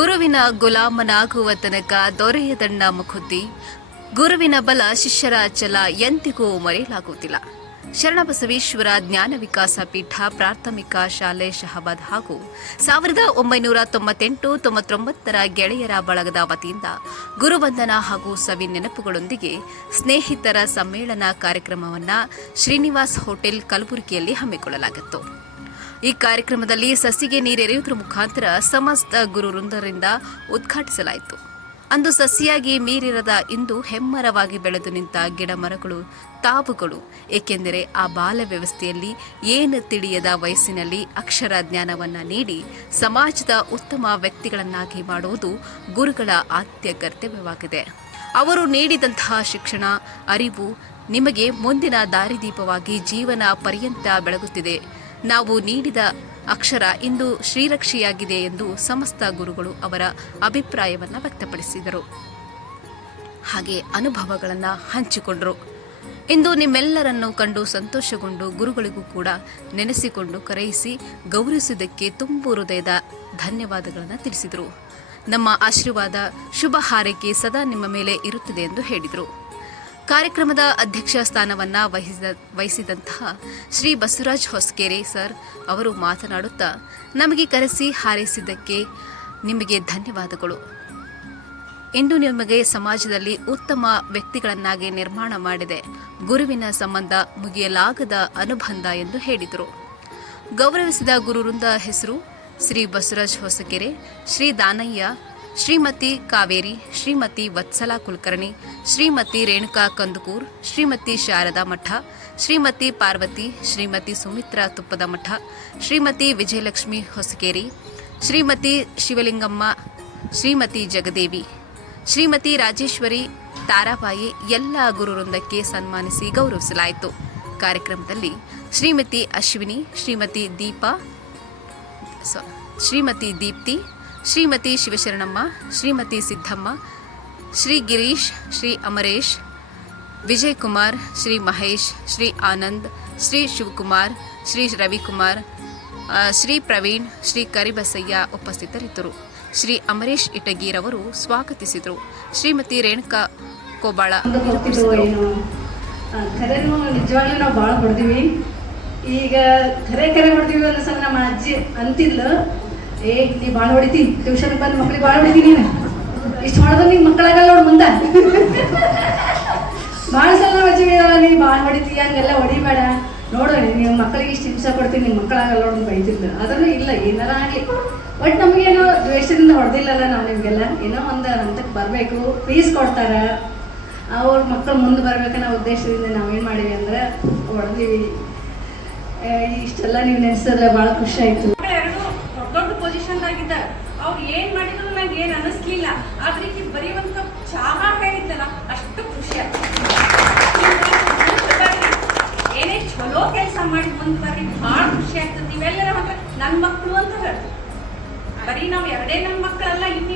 ಗುರುವಿನ ಗುಲಾಮನಾಗುವ ತನಕ ದೊರೆಯದಣ್ಣ ಮುಖುದ್ದಿ ಗುರುವಿನ ಬಲ ಶಿಷ್ಯರ ಛಲ ಎಂದಿಗೂ ಮರೆಯಲಾಗುವುದಿಲ್ಲ. ಶರಣಬಸವೇಶ್ವರ ಜ್ಞಾನ ವಿಕಾಸ ಪೀಠ ಪ್ರಾಥಮಿಕ ಶಾಲೆ ಶಹಬಾದ್ ಹಾಗೂ ಸಾವಿರದ ಒಂಬೈನೂರ ತೊಂಬತ್ತೆಂಟು ತೊಂಬತ್ತೊಂಬತ್ತರ ಗೆಳೆಯರ ಬಳಗದ ವತಿಯಿಂದ ಗುರುವಂದನ ಹಾಗೂ ಸವಿ ನೆನಪುಗಳೊಂದಿಗೆ ಸ್ನೇಹಿತರ ಸಮ್ಮೇಳನ ಕಾರ್ಯಕ್ರಮವನ್ನು ಶ್ರೀನಿವಾಸ್ ಹೋಟೆಲ್ ಕಲಬುರಗಿಯಲ್ಲಿ ಹಮ್ಮಿಕೊಳ್ಳಲಾಗಿತ್ತು. ಈ ಕಾರ್ಯಕ್ರಮದಲ್ಲಿ ಸಸಿಗೆ ನೀರೆರೆಯುವುದರ ಮುಖಾಂತರ ಸಮಸ್ತ ಗುರು ವೃಂದರಿಂದ ಉದ್ಘಾಟಿಸಲಾಯಿತು. ಅಂದು ಸಸಿಯಾಗಿ ಮೀರಿರದ ಇಂದು ಹೆಮ್ಮರವಾಗಿ ಬೆಳೆದು ನಿಂತ ಗಿಡ ಮರಗಳು ತಾವುಗಳು. ಏಕೆಂದರೆ ಆ ಬಾಲ ವ್ಯವಸ್ಥೆಯಲ್ಲಿ ಏನು ತಿಳಿಯದ ವಯಸ್ಸಿನಲ್ಲಿ ಅಕ್ಷರ ಜ್ಞಾನವನ್ನು ನೀಡಿ ಸಮಾಜದ ಉತ್ತಮ ವ್ಯಕ್ತಿಗಳನ್ನಾಗಿ ಮಾಡುವುದು ಗುರುಗಳ ಆದ್ಯ ಕರ್ತವ್ಯವಾಗಿದೆ. ಅವರು ನೀಡಿದಂತಹ ಶಿಕ್ಷಣ, ಅರಿವು ನಿಮಗೆ ಮುಂದಿನ ದಾರಿದೀಪವಾಗಿ ಜೀವನ ಪರ್ಯಂತ ಬೆಳಗುತ್ತಿದೆ. ನಾವು ನೀಡಿದ ಅಕ್ಷರ ಇಂದು ಶ್ರೀರಕ್ಷಿಯಾಗಿದೆ ಎಂದು ಸಮಸ್ತ ಗುರುಗಳು ಅವರ ಅಭಿಪ್ರಾಯವನ್ನು ವ್ಯಕ್ತಪಡಿಸಿದರು. ಹಾಗೆ ಅನುಭವಗಳನ್ನು ಹಂಚಿಕೊಂಡರು. ಇಂದು ನಿಮ್ಮೆಲ್ಲರನ್ನು ಕಂಡು ಸಂತೋಷಗೊಂಡು ಗುರುಗಳಿಗೂ ಕೂಡ ನೆನೆಸಿಕೊಂಡು ಕರೆಯಿಸಿ ಗೌರವಿಸಿದ್ದಕ್ಕೆ ತುಂಬು ಹೃದಯದ ಧನ್ಯವಾದಗಳನ್ನು ತಿಳಿಸಿದರು. ನಮ್ಮ ಆಶೀರ್ವಾದ ಶುಭ ಹಾರೈಕೆ ಸದಾ ನಿಮ್ಮ ಮೇಲೆ ಇರುತ್ತದೆ ಎಂದು ಹೇಳಿದರು. ಕಾರ್ಯಕ್ರಮದ ಅಧ್ಯಕ್ಷ ಸ್ಥಾನವನ್ನ ವಹಿಸಿದ ವಹಿಸಿದಂತಹ ಶ್ರೀ ಬಸವರಾಜ್ ಹೊಸಕೆರೆ ಸರ್ ಅವರು ಮಾತನಾಡುತ್ತಾ ನಮಗೆ ಕರೆಸಿ ಹಾರೈಸಿದ್ದಕ್ಕೆ ನಿಮಗೆ ಧನ್ಯವಾದಗಳು. ಇಂದು ನಿಮಗೆ ಸಮಾಜದಲ್ಲಿ ಉತ್ತಮ ವ್ಯಕ್ತಿಗಳನ್ನಾಗಿ ನಿರ್ಮಾಣ ಮಾಡಿದೆ. ಗುರುವಿನ ಸಂಬಂಧ ಮುಗಿಯಲಾಗದ ಅನುಬಂಧ ಎಂದು ಹೇಳಿದರು. ಗೌರವಿಸಿದ ಗುರುವೃಂದ ಹೆಸರು ಶ್ರೀ ಬಸವರಾಜ್ ಹೊಸಕೆರೆ, ಶ್ರೀ ದಾನಯ್ಯ ಶ್ರೀಮತಿ ಕಾವೇರಿ, ಶ್ರೀಮತಿ ವತ್ಸಲ ಕುಲಕರ್ಣಿ, ಶ್ರೀಮತಿ ರೇಣುಕಾ ಕಂದಕೂರ್, ಶ್ರೀಮತಿ ಶಾರದಾ ಮಠ, ಶ್ರೀಮತಿ ಪಾರ್ವತಿ, ಶ್ರೀಮತಿ ಸುಮಿತ್ರಾ ತುಪ್ಪದ ಮಠ, ಶ್ರೀಮತಿ ವಿಜಯಲಕ್ಷ್ಮಿ ಹೊಸಕೇರಿ, ಶ್ರೀಮತಿ ಶಿವಲಿಂಗಮ್ಮ, ಶ್ರೀಮತಿ ಜಗದೇವಿ, ಶ್ರೀಮತಿ ರಾಜೇಶ್ವರಿ ತಾರಾಬಾಯಿ ಎಲ್ಲ ಗುರುವೃಂದಕ್ಕೆ ಸನ್ಮಾನಿಸಿ ಗೌರವಿಸಲಾಯಿತು. ಕಾರ್ಯಕ್ರಮದಲ್ಲಿ ಶ್ರೀಮತಿ ಅಶ್ವಿನಿ, ಶ್ರೀಮತಿ ದೀಪಾ ಶ್ರೀಮತಿ ದೀಪ್ತಿ ಶ್ರೀಮತಿ ಶಿವಶರಣಮ್ಮ, ಶ್ರೀಮತಿ ಸಿದ್ದಮ್ಮ ಶ್ರೀ ಗಿರೀಶ್, ಶ್ರೀ ಅಮರೇಶ್ ವಿಜಯ್ ಕುಮಾರ್ ಶ್ರೀ ಮಹೇಶ್, ಶ್ರೀ ಆನಂದ್, ಶ್ರೀ ಶಿವಕುಮಾರ್, ಶ್ರೀ ರವಿಕುಮಾರ್ ಶ್ರೀ ಪ್ರವೀಣ್, ಶ್ರೀ ಕರಿಬಸಯ್ಯ ಉಪಸ್ಥಿತರಿದ್ದರು. ಶ್ರೀ ಅಮರೇಶ್ ಇಟಗೀರವರು ಸ್ವಾಗತಿಸಿದರು. ಶ್ರೀಮತಿ ರೇಣುಕಾ ಕೋಬಾಳ ನಿಜವಾಗ್ಲೂ ನಾವು ಭಾಳ ಈಗ ಕರೆ ಕರೆ ಹೊಡೆದಿವಿ ಅಂದ್ರೆ ನಮ್ಮ ಅಜ್ಜಿ ಅಂತಿಲ್ಲ ಏ ನೀ ಭಾಳ ಹೊಡಿತಿ. ಟ್ಯೂಷನ್ ಬಂದು ಮಕ್ಳಿಗೆ ಭಾಳ ಹೊಡಿತಿ ನೀನು. ಇಷ್ಟು ಹೊಡೆದ್ರೆ ನಿಂಗೆ ಮಕ್ಕಳಾಗಲ್ಲ ನೋಡು ಮುಂದೆ. ಭಾಳ ಸಲ ನಮ್ಮ ಹೇಳಿದಾಳ, ನೀ ಭಾಳ ಹೊಡಿತಿ ಹಂಗೆಲ್ಲ ಹೊಡಿಬೇಡ. ನೋಡು ನೀವು ಮಕ್ಕಳಿಗೆ ಇಷ್ಟು ಹಿಂಸೆ ಕೊಡ್ತೀನಿ ನಿಮ್ಮ ಮಕ್ಕಳಾಗಲ್ಲ ನೋಡು ಬೈತಿದ್ಲು ಅದನ್ನು ಇಲ್ಲ ಏನಾರ ಆಗಲಿ. ಬಟ್ ನಮಗೇನೋ ದ್ವೇಷದಿಂದ ಹೊಡೆದಿಲ್ಲಲ್ಲ ನಾವು ನಿಮಗೆಲ್ಲ. ಏನೋ ಒಂದು ಹಂತಕ್ಕೆ ಬರಬೇಕು. ಫೀಸ್ ಕೊಡ್ತಾರೆ. ಅವ್ರ ಮಕ್ಕಳು ಮುಂದೆ ಬರ್ಬೇಕನ್ನೋ ಉದ್ದೇಶದಿಂದ ನಾವೇನು ಮಾಡೀವಿ ಅಂದ್ರೆ ಹೊಡೆದೀವಿ. ಇಷ್ಟೆಲ್ಲ ನೀವು ನೆನೆಸಿದ್ರೆ ಭಾಳ ಖುಷಿ ಆಯಿತು. ಆಗಿದ್ದಾರೆ ಅವ್ರು ಏನ್ ಮಾಡಿದ್ರು ನಂಗೆ ಏನ್ ಅನಿಸ್ಲಿಲ್ಲ ಆದ್ರೆ ಈಗ ಬರೀ ಒಂದ್ ಕಪ್ ಚಹಾ ಹೇಳಿದ್ದಲ್ಲ ಅಷ್ಟು ಖುಷಿ ಆಗ್ತದೆ ಏನೇ ಚಲೋ ಕೆಲಸ ಮಾಡಿ ಮುಂದೆ ಬರ್ರಿ, ಭಾಳ ಖುಷಿ ಆಗ್ತದೆ. ನೀವೆಲ್ಲರ ಹತ್ರ ನನ್ನ ಮಕ್ಕಳು ಅಂತ ಹೇಳ್ತಾರೆ ಬರೀ ನಾವು ಎರಡೇ ನನ್ನ ಮಕ್ಕಳಲ್ಲ ಇನ್ನು